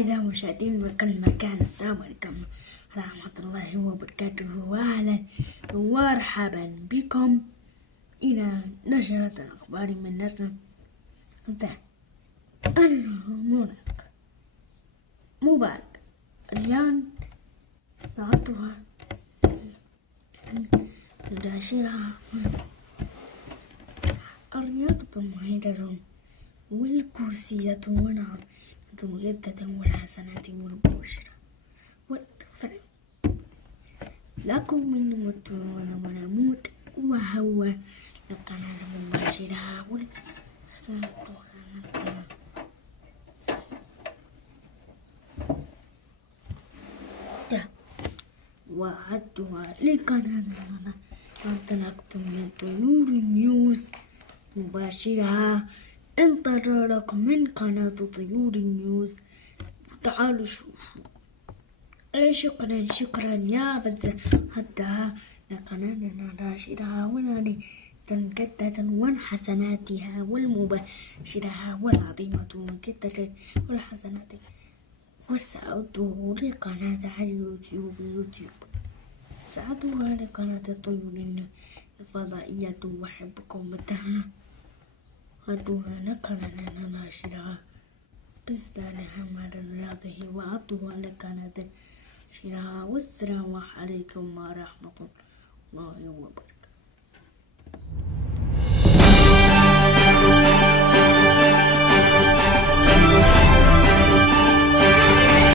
أعزائي المشاهدين بكل مكان، السلام عليكم ورحمة الله وبركاته، وأهلا ومرحبا بكم إلى نشرة الأخبار من نشر الذات. أنا مبارك. اليوم ساعتها نشرة الرياضة المهيرة والكرسية والعرض جدة والحسنات والبشرى والتفريق لكم من نموت ونموت وهو القناة المباشرة وعدتها لقناة وانطلقتم من طيور نيوز مباشرة. انتظركم من قناة طيور نيوز. تعالوا شوفوا. شكرا يا بس حتى لقناتنا ناشرها ونادي جدة والحسناتها والمباشرة والعظيمة جدة والحسنات. وسأعده لقناة على يوتيوب سأعدها لقناة الطيور الفضائية. وأحبكم بالتهنئة. أدوها لقناة ناشرها بستانها مع رياضه وأعطوها لقناة ناشرها. والسلام عليكم ورحمة الله وبركاته.